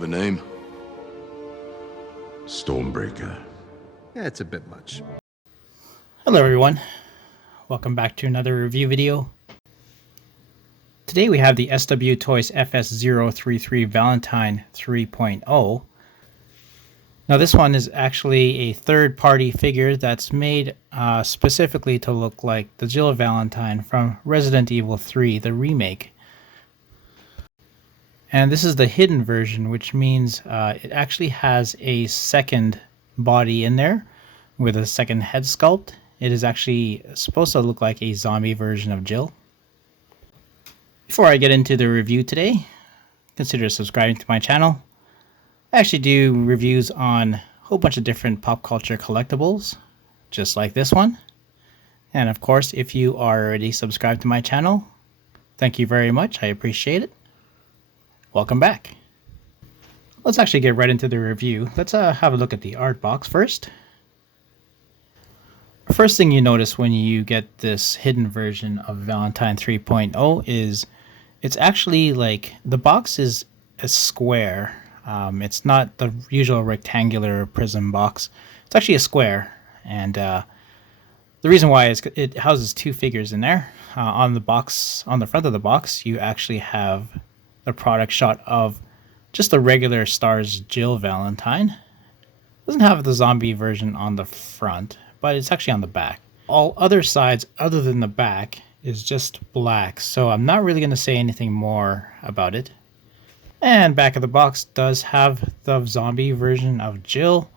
have a name? Stormbreaker. Yeah, it's a bit much. Hello everyone, welcome back to another review video. Today we have the SWTOYS FS033 Valentine 3.0. Now this one is actually a third-party figure that's made specifically to look like the Jill Valentine from Resident Evil 3, the remake. And this is the hidden version, which means it actually has a second body in there with a second head sculpt. It is actually supposed to look like a zombie version of Jill. Before I get into the review today, consider subscribing to my channel. I actually do reviews on a whole bunch of different pop culture collectibles, just like this one. And of course, if you are already subscribed to my channel, thank you very much. I appreciate it. Welcome back. Let's actually get right into the review. Let's have a look at the art box first. First thing you notice when you get this hidden version of Valentine 3.0 is it's actually like the box is a square. It's not the usual rectangular prism box. It's actually a square, and the reason why is it houses two figures in there. On the box, on the front of the box, you actually have the product shot of just the regular Stars Jill Valentine. It doesn't have the zombie version on the front, but it's actually on the back. All other sides other than the back is just black, so I'm not really going to say anything more about it. And back of the box does have the zombie version of Jill.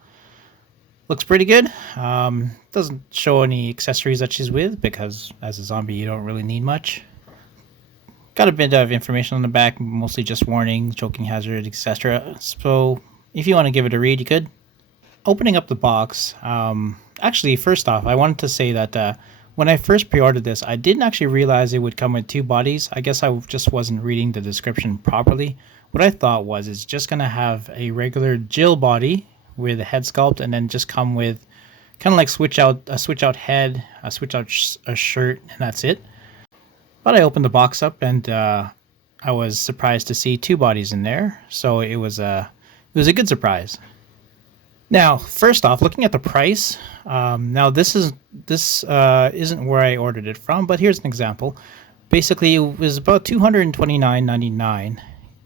Looks pretty good. Doesn't show any accessories that she's with, because as a zombie you don't really need much. Got a bit of information on the back, mostly just warning, choking hazard, etc. So if you want to give it a read, you could. Opening up the box, actually first off I wanted to say that when I first pre-ordered this, I didn't actually realize it would come with two bodies. I guess I just wasn't reading the description properly. What I thought was it's just going to have a regular Jill body with a head sculpt, and then just come with kind of like a switch out head, a switch out a shirt, and that's it. But I opened the box up, and I was surprised to see two bodies in there. So it was a good surprise. Now, first off, looking at the price, now this isn't where I ordered it from, but here's an example. Basically, it was about $229.99.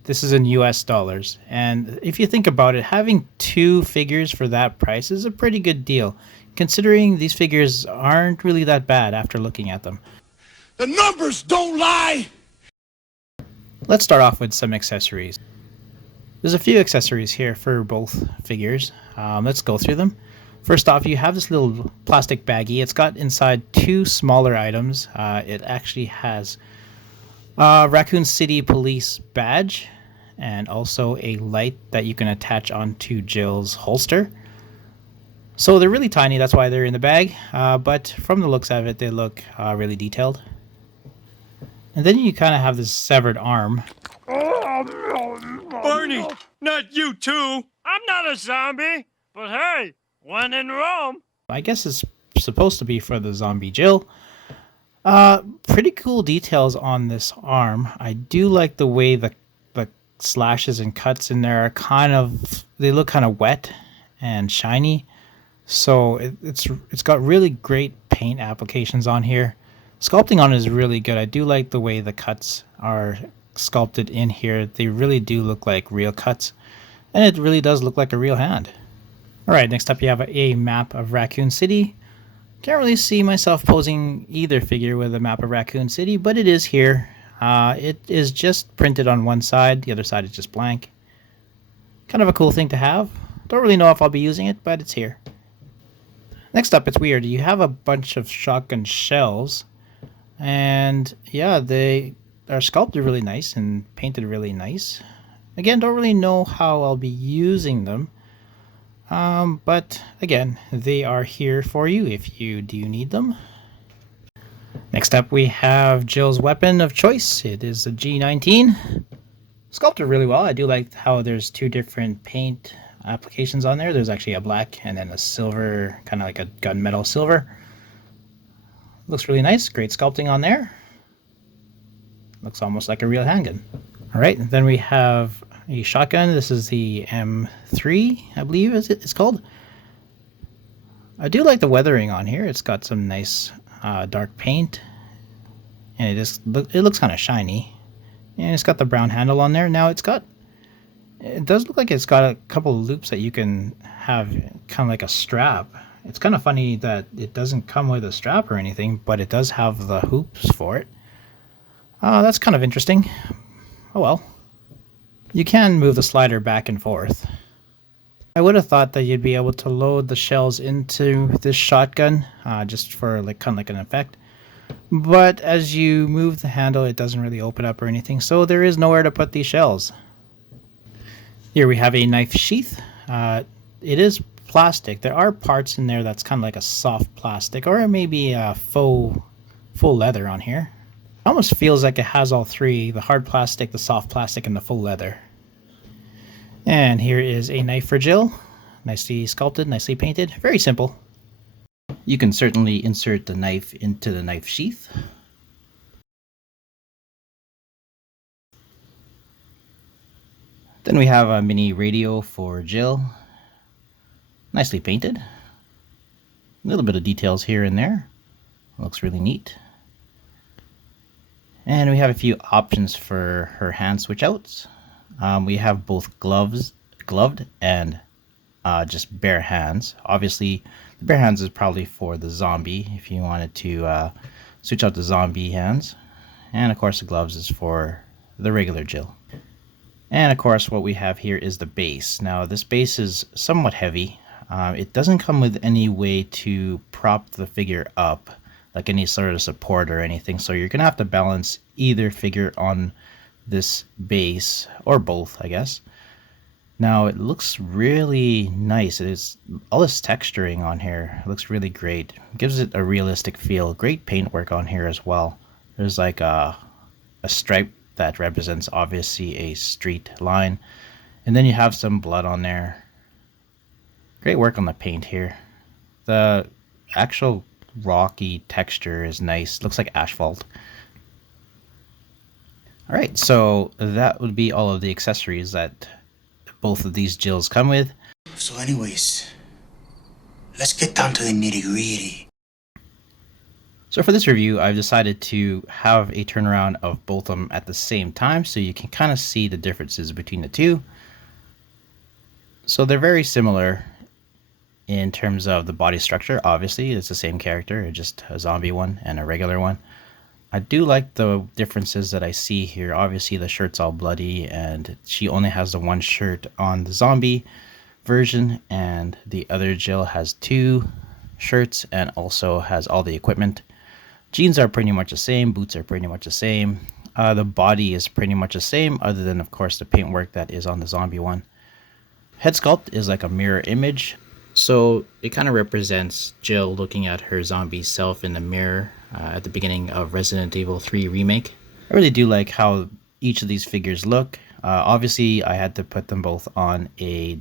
This is in US dollars, and if you think about it, having two figures for that price is a pretty good deal, considering these figures aren't really that bad after looking at them. The numbers don't lie! Let's start off with some accessories. There's a few accessories here for both figures. Let's go through them. First off, you have this little plastic baggie. It's got inside two smaller items. It actually has a Raccoon City Police badge, and also a light that you can attach onto Jill's holster. So they're really tiny, that's why they're in the bag, but from the looks of it, they look really detailed. And then you kind of have this severed arm. Barney, not you too! I'm not a zombie, but hey, when in Rome! I guess it's supposed to be for the zombie Jill. Pretty cool details on this arm. I do like the way the slashes and cuts in there are they look kind of wet and shiny. So it's got really great paint applications on here. Sculpting on it is really good. I do like the way the cuts are sculpted in here. They really do look like real cuts, and it really does look like a real hand. Alright, next up you have a map of Raccoon City. Can't really see myself posing either figure with a map of Raccoon City, but it is here. It is just printed on one side, the other side is just blank. Kind of a cool thing to have. Don't really know if I'll be using it, but it's here. Next up, it's weird. You have a bunch of shotgun shells, and yeah, they are sculpted really nice and painted really nice. Again, don't really know how I'll be using them. But again, they are here for you if you do need them. Next up, we have Jill's weapon of choice. It is a G19. Sculpted really well. I do like how there's two different paint applications on there. There's actually a black and then a silver, kind of like a gunmetal silver. Looks really nice. Great sculpting on there. Looks almost like a real handgun. All right, and then we have a shotgun. This is the M3, I believe it's called. I do like the weathering on here. It's got some nice dark paint, and it looks kind of shiny. And it's got the brown handle on there. Now it does look like it's got a couple of loops that you can have kind of like a strap. It's kind of funny that it doesn't come with a strap or anything, but it does have the hoops for it. That's kind of interesting. Oh well. You can move the slider back and forth. I would have thought that you'd be able to load the shells into this shotgun just for kind of like an effect. But as you move the handle, it doesn't really open up or anything, so there is nowhere to put these shells. Here we have a knife sheath. It is plastic. There are parts in there that's kind of like a soft plastic, or maybe a full leather on here. It almost feels like it has all three: the hard plastic, the soft plastic, and the full leather. And here is a knife for Jill. Nicely sculpted, nicely painted. Very simple. You can certainly insert the knife into the knife sheath. Then we have a mini radio for Jill. Nicely painted. A little bit of details here and there. Looks really neat. And we have a few options for her hand switch outs. We have both gloved and just bare hands. Obviously, the bare hands is probably for the zombie if you wanted to switch out the zombie hands. And of course the gloves is for the regular Jill. And of course what we have here is the base. Now this base is somewhat heavy. It doesn't come with any way to prop the figure up, like any sort of support or anything. So you're going to have to balance either figure on this base, or both, I guess. Now it looks really nice. It is all this texturing on here. It looks really great. It gives it a realistic feel. Great paintwork on here as well. There's like a stripe that represents obviously a street line, and then you have some blood on there. Great work on the paint here. The actual rocky texture is nice. Looks like asphalt. Alright, so that would be all of the accessories that both of these Jills come with. So anyways, let's get down to the nitty-gritty. So for this review, I've decided to have a turnaround of both of them at the same time so you can kind of see the differences between the two. So they're very similar in terms of the body structure. Obviously, it's the same character, just a zombie one and a regular one. I do like the differences that I see here. Obviously, the shirt's all bloody, and she only has the one shirt on the zombie version, and the other Jill has two shirts and also has all the equipment. Jeans are pretty much the same. Boots are pretty much the same. The body is pretty much the same, other than, of course, the paintwork that is on the zombie one. Head sculpt is like a mirror image. So it kind of represents Jill looking at her zombie self in the mirror at the beginning of Resident Evil 3 Remake. I really do like how each of these figures look. Obviously, I had to put them both on a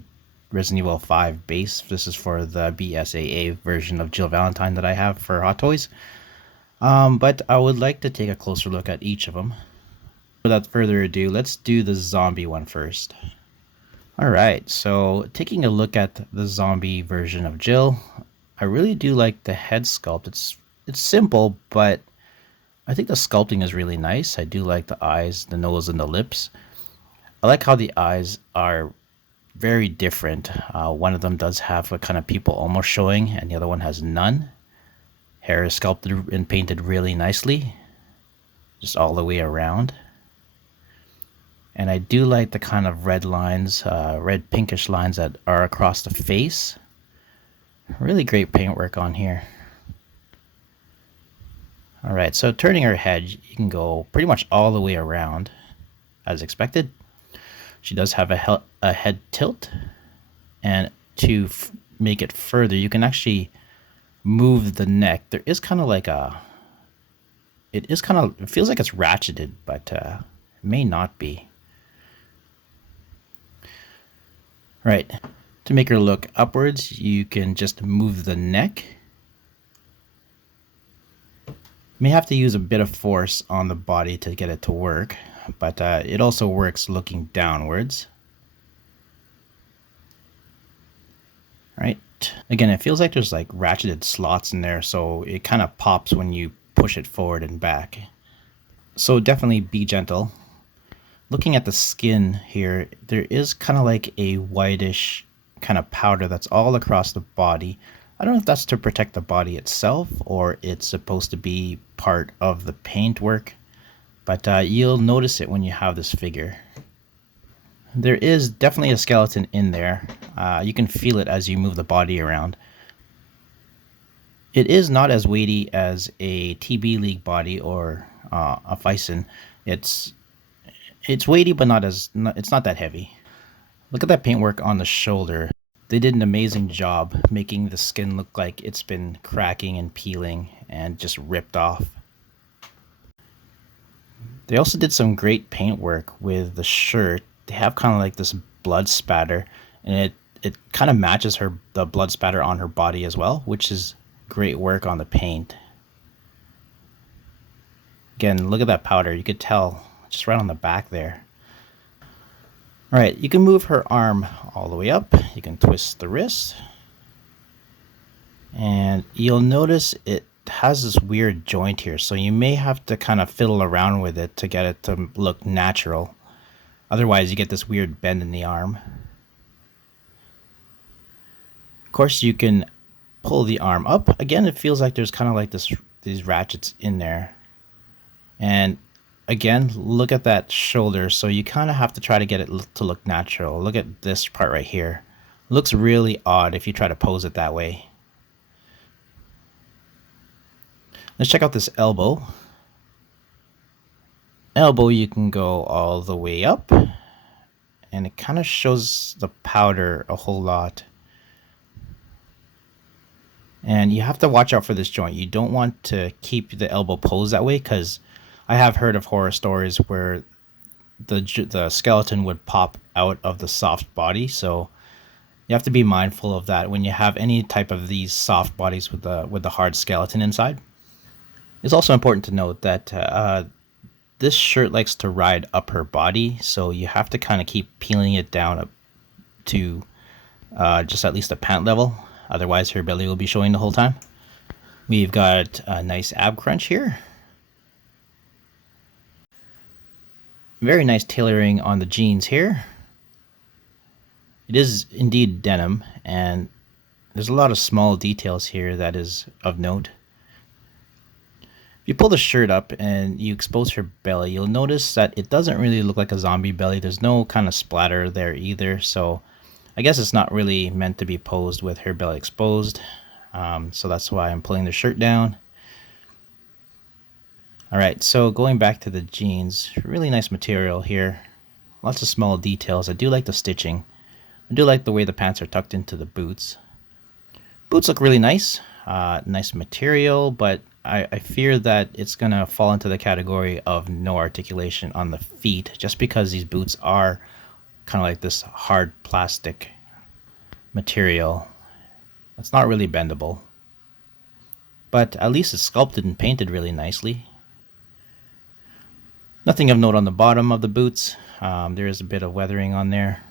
Resident Evil 5 base. This is for the BSAA version of Jill Valentine that I have for Hot Toys. But I would like to take a closer look at each of them. Without further ado, let's do the zombie one first. Alright, so taking a look at the zombie version of Jill, I really do like the head sculpt. It's simple, but I think the sculpting is really nice. I do like the eyes, the nose, and the lips. I like how the eyes are very different. One of them does have a kind of pupil almost showing, and the other one has none. Hair is sculpted and painted really nicely, just all the way around. And I do like the kind of red lines, red pinkish lines that are across the face. Really great paintwork on here. Alright, so turning her head, you can go pretty much all the way around, as expected. She does have a head tilt, and to make it further, you can actually move the neck. There is kind of like it feels like it's ratcheted, but it may not be. Right, to make her look upwards, you can just move the neck. You may have to use a bit of force on the body to get it to work, but it also works looking downwards. Right. Again, it feels like there's like ratcheted slots in there, so it kind of pops when you push it forward and back. So definitely be gentle. Looking at the skin here, there is kind of like a whitish kind of powder that's all across the body. I don't know if that's to protect the body itself or it's supposed to be part of the paintwork, but you'll notice it when you have this figure. There is definitely a skeleton in there. You can feel it as you move the body around. It is not as weighty as a TB League body or a Bison. It's weighty, but it's not that heavy. Look at that paintwork on the shoulder. They did an amazing job making the skin look like it's been cracking and peeling and just ripped off. They also did some great paintwork with the shirt. They have kind of like this blood spatter, and it kind of matches the blood spatter on her body as well, which is great work on the paint. Again, look at that powder. You could tell just right on the back there. All right, you can move her arm all the way up. You can twist the wrist. And you'll notice it has this weird joint here, so you may have to kind of fiddle around with it to get it to look natural. Otherwise, you get this weird bend in the arm. Of course, you can pull the arm up. Again, it feels like there's kind of like these ratchets in there. And again, look at that shoulder. So you kind of have to try to get it to look natural. Look at this part right here. Looks really odd if you try to pose it that way. Let's check out this elbow. Elbow, you can go all the way up, and it kind of shows the powder a whole lot. And you have to watch out for this joint. You don't want to keep the elbow posed that way, because I have heard of horror stories where the skeleton would pop out of the soft body. So you have to be mindful of that when you have any type of these soft bodies with the hard skeleton inside. It's also important to note that this shirt likes to ride up her body, so you have to kind of keep peeling it down up to just at least a pant level. Otherwise, her belly will be showing the whole time. We've got a nice ab crunch here. Very nice tailoring on the jeans here. It is indeed denim, and there's a lot of small details here that is of note. If you pull the shirt up and you expose her belly, you'll notice that it doesn't really look like a zombie belly. There's no kind of splatter there either, so I guess it's not really meant to be posed with her belly exposed. So that's why I'm pulling the shirt down. Alright, so going back to the jeans, really nice material here. Lots of small details. I do like the stitching. I do like the way the pants are tucked into the boots. Boots look really nice. Nice material, but I fear that it's going to fall into the category of no articulation on the feet, just because these boots are kind of like this hard plastic material. It's not really bendable. But at least it's sculpted and painted really nicely. Nothing of note on the bottom of the boots. There is a bit of weathering on there.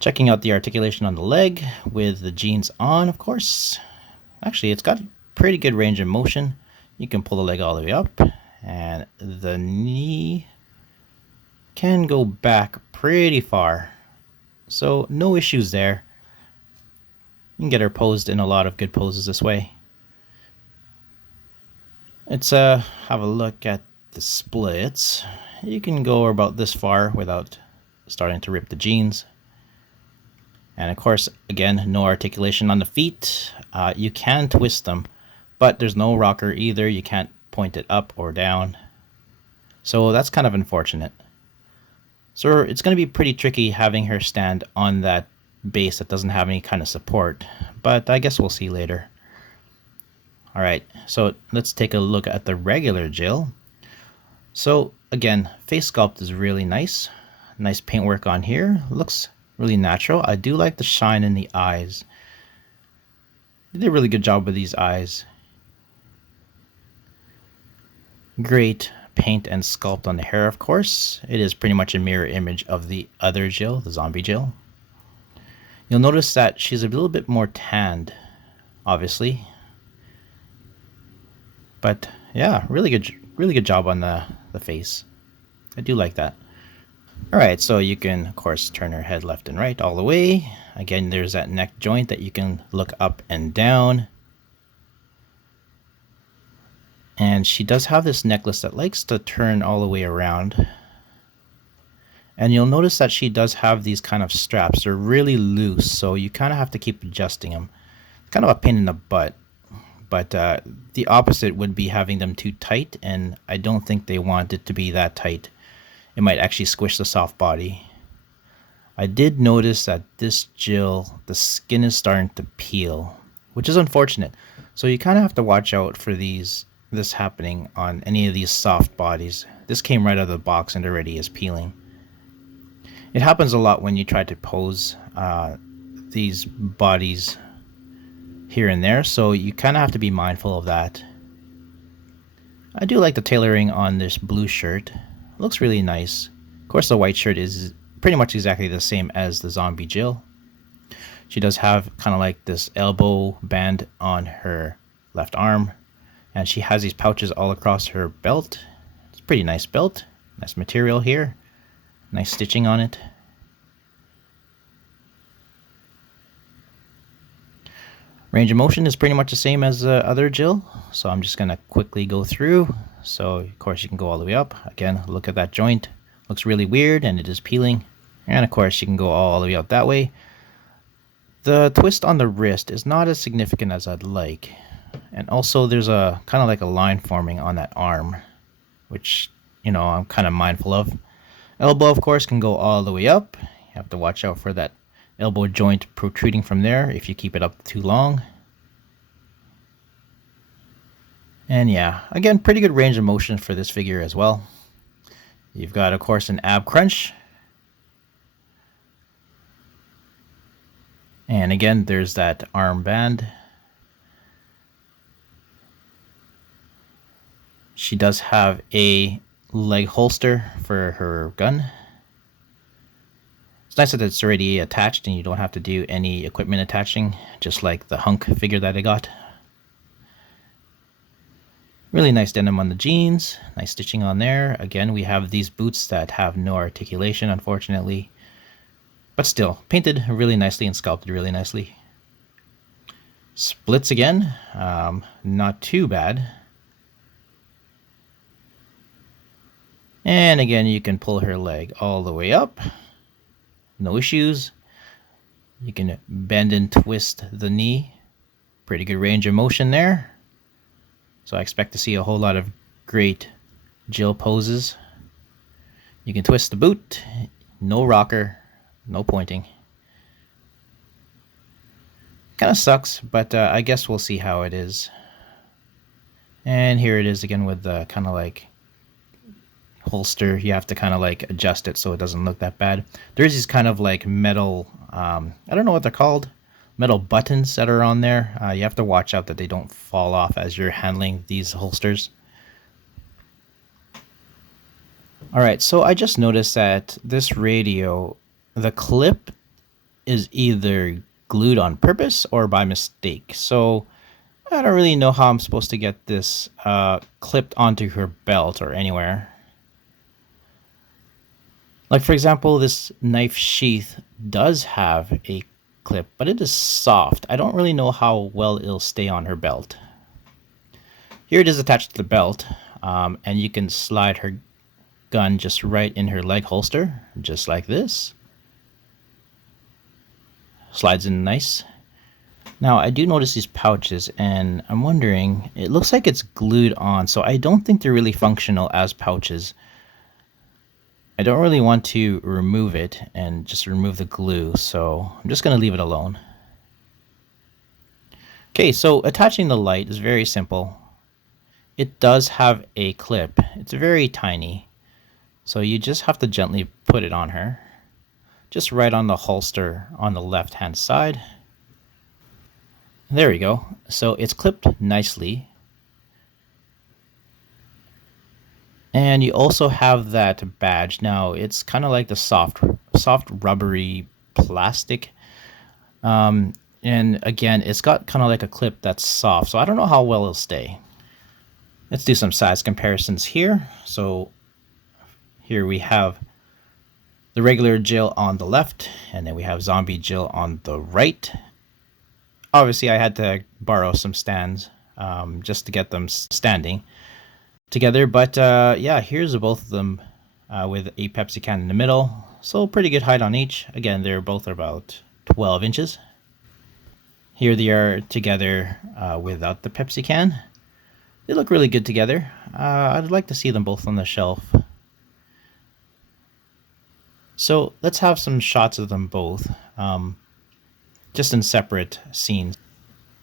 Checking out the articulation on the leg with the jeans on, of course. Actually, it's got pretty good range of motion. You can pull the leg all the way up, and the knee can go back pretty far. So no issues there. You can get her posed in a lot of good poses this way. Let's have a look at the splits. You can go about this far without starting to rip the jeans. And of course, again, no articulation on the feet. You can twist them, but there's no rocker either. You can't point it up or down. So that's kind of unfortunate. So it's going to be pretty tricky having her stand on that base that doesn't have any kind of support, but I guess we'll see later. Alright, so let's take a look at the regular Jill. So again, face sculpt is really nice. Nice paintwork on here. Looks really natural. I do like the shine in the eyes. They did a really good job with these eyes. Great paint and sculpt on the hair, of course. It is pretty much a mirror image of the other Jill, the zombie Jill. You'll notice that she's a little bit more tanned, obviously. But yeah, really good job on the face. I do like that. Alright, so you can, of course, turn her head left and right all the way. Again, there's that neck joint that you can look up and down. And she does have this necklace that likes to turn all the way around. And you'll notice that she does have these kind of straps. They're really loose, so you kind of have to keep adjusting them. It's kind of a pain in the butt. But the opposite would be having them too tight, and I don't think they want it to be that tight. It might actually squish the soft body. I did notice that this Jill, the skin is starting to peel, which is unfortunate. So you kind of have to watch out for this happening on any of these soft bodies. This came right out of the box and already is peeling. It happens a lot when you try to pose these bodies here and there, so you kind of have to be mindful of that. I do like the tailoring on this blue shirt. It looks really nice. Of course, the white shirt is pretty much exactly the same as the zombie Jill. She does have kind of like this elbow band on her left arm, and she has these pouches all across her belt. It's a pretty nice belt. Nice material here. Nice stitching on it. Range of motion is pretty much the same as the other Jill, so I'm just going to quickly go through. So, of course, you can go all the way up. Again, look at that joint. Looks really weird, and it is peeling. And, of course, you can go all the way out that way. The twist on the wrist is not as significant as I'd like. And also, there's a kind of like a line forming on that arm, which, you know, I'm kind of mindful of. Elbow, of course, can go all the way up. You have to watch out for that elbow joint protruding from there if you keep it up too long. And yeah, again, pretty good range of motion for this figure as well. You've got, of course, an ab crunch. And again, there's that arm band. She does have a leg holster for her gun. It's nice that it's already attached and you don't have to do any equipment attaching, just like the hunk figure that I got. Really nice denim on the jeans, nice stitching on there. Again, we have these boots that have no articulation, unfortunately. But still, painted really nicely and sculpted really nicely. Splits again, not too bad. And again, you can pull her leg all the way up. No issues. You can bend and twist the knee. Pretty good range of motion there. So I expect to see a whole lot of great Jill poses. You can twist the boot. No rocker. No pointing. Kind of sucks, but I guess we'll see how it is. And here it is again with the kind of like holster. You have to kind of like adjust it so it doesn't look that bad. There's these kind of like metal, I don't know what they're called, metal buttons that are on there. You have to watch out that they don't fall off as you're handling these holsters. Alright, so I just noticed that this radio, the clip is either glued on purpose or by mistake. So I don't really know how I'm supposed to get this clipped onto her belt or anywhere. Like, for example, this knife sheath does have a clip, but it is soft. I don't really know how well it'll stay on her belt. Here it is attached to the belt, and you can slide her gun just right in her leg holster, just like this. Slides in nice. Now, I do notice these pouches, and I'm wondering, it looks like it's glued on, so I don't think they're really functional as pouches. I don't really want to remove it and just remove the glue, so I'm just going to leave it alone. Okay, so attaching the light is very simple. It does have a clip. It's very tiny, so you just have to gently put it on her. Just right on the holster on the left-hand side. There we go. So it's clipped nicely. And you also have that badge. Now it's kind of like the soft rubbery plastic. And again, it's got kind of like a clip that's soft, so I don't know how well it'll stay. Let's do some size comparisons here. So here we have the regular Jill on the left, and then we have zombie Jill on the right. Obviously, I had to borrow some stands just to get them standing together. But yeah, here's both of them with a Pepsi can in the middle. So pretty good height on each. Again, they're both about 12 inches. Here they are together without the Pepsi can. They look really good together. I'd like to see them both on the shelf. So let's have some shots of them both, just in separate scenes.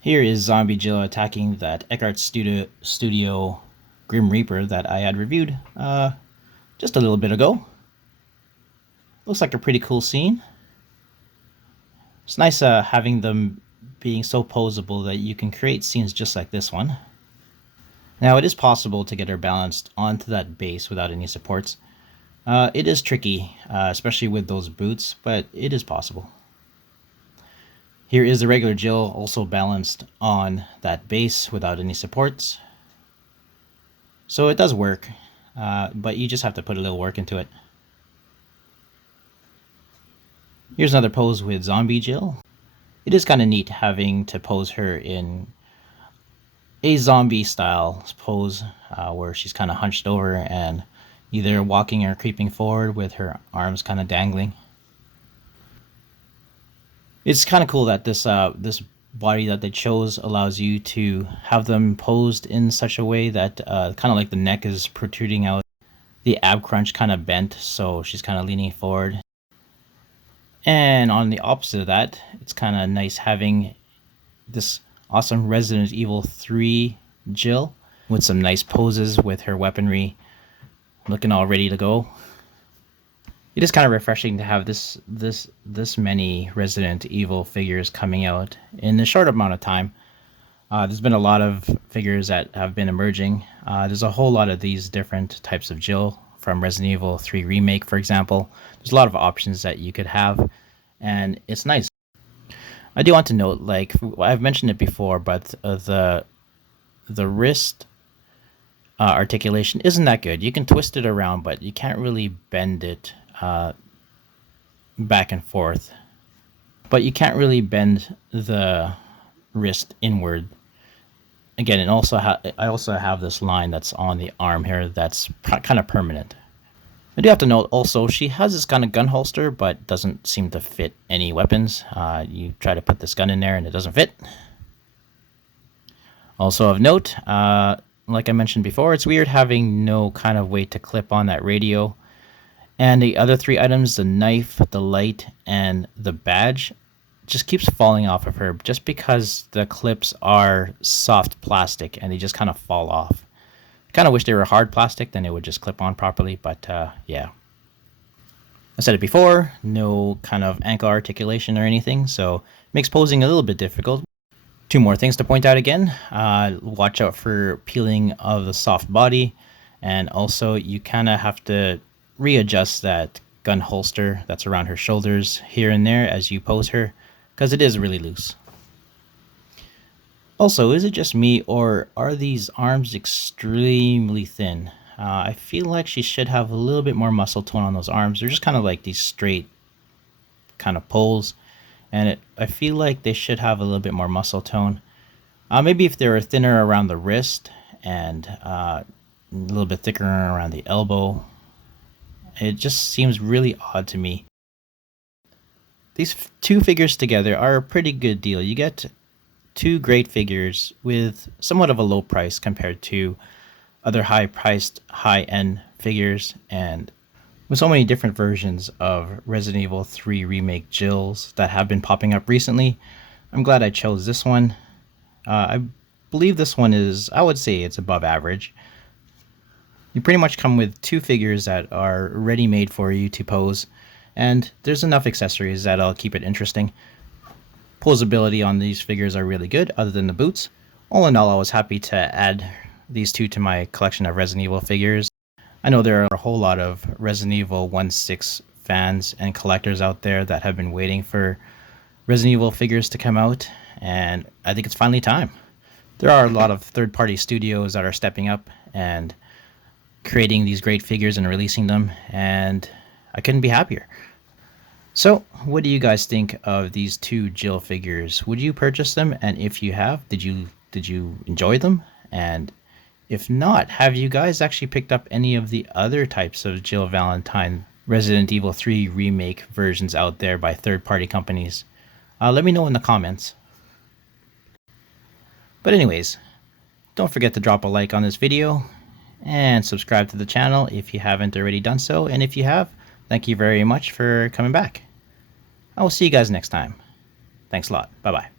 Here is Zombie Jill attacking that Eckhart Studio Grim Reaper that I had reviewed just a little bit ago. Looks like a pretty cool scene. It's nice having them being so posable that you can create scenes just like this one. Now it is possible to get her balanced onto that base without any supports. It is tricky, especially with those boots, but it is possible. Here is the regular Jill also balanced on that base without any supports. So it does work, but you just have to put a little work into it. Here's another pose with zombie Jill. It is kind of neat having to pose her in a zombie style pose where she's kind of hunched over and either walking or creeping forward with her arms kind of dangling. It's kind of cool that this body that they chose allows you to have them posed in such a way that kind of like the neck is protruding out, the ab crunch kind of bent, so she's kind of leaning forward. And on the opposite of that, it's kind of nice having this awesome Resident Evil 3 Jill with some nice poses with her weaponry looking all ready to go. It is kind of refreshing to have this many Resident Evil figures coming out in a short amount of time. There's been a lot of figures that have been emerging. There's a whole lot of these different types of Jill from Resident Evil 3 Remake, for example. There's a lot of options that you could have, and it's nice. I do want to note, like I've mentioned it before, but the wrist articulation isn't that good. You can twist it around, but you can't really bend it back and forth. But you can't really bend the wrist inward. Again, and also I also have this line that's on the arm here that's kind of permanent. I do have to note also she has this kind of gun holster, but doesn't seem to fit any weapons. You try to put this gun in there and it doesn't fit. Also of note, like I mentioned before, it's weird having no kind of way to clip on that radio. And the other three items, the knife, the light, and the badge, just keeps falling off of her just because the clips are soft plastic and they just kind of fall off. I kind of wish they were hard plastic, then it would just clip on properly, but yeah. I said it before, no kind of ankle articulation or anything, so it makes posing a little bit difficult. Two more things to point out again. Watch out for peeling of the soft body, and also you kind of have to readjust that gun holster that's around her shoulders here and there as you pose her, because it is really loose. Also, is it just me, or are these arms extremely thin? I feel like she should have a little bit more muscle tone on those arms. They're just kind of like these straight kind of pulls, and I feel like they should have a little bit more muscle tone. Maybe if they were thinner around the wrist and a little bit thicker around the elbow. It just seems really odd to me. These two figures together are a pretty good deal. You get two great figures with somewhat of a low price compared to other high-priced, high-end figures, and with so many different versions of Resident Evil 3 Remake Jills that have been popping up recently. I'm glad I chose this one. I believe this one is, I would say it's above average. You pretty much come with two figures that are ready-made for you to pose, and there's enough accessories that'll keep it interesting. Posability on these figures are really good, other than the boots. All in all, I was happy to add these two to my collection of Resident Evil figures. I know there are a whole lot of Resident Evil 1-6 fans and collectors out there that have been waiting for Resident Evil figures to come out, and I think it's finally time. There are a lot of third-party studios that are stepping up and creating these great figures and releasing them, and I couldn't be happier. So, what do you guys think of these two Jill figures? Would you purchase them? And if you have, did you enjoy them? And if not, have you guys actually picked up any of the other types of Jill Valentine Resident Evil 3 remake versions out there by third-party companies? Let me know in the comments. But anyways, don't forget to drop a like on this video and subscribe to the channel if you haven't already done so. And if you have, thank you very much for coming back. I will see you guys next time. Thanks a lot. Bye-bye.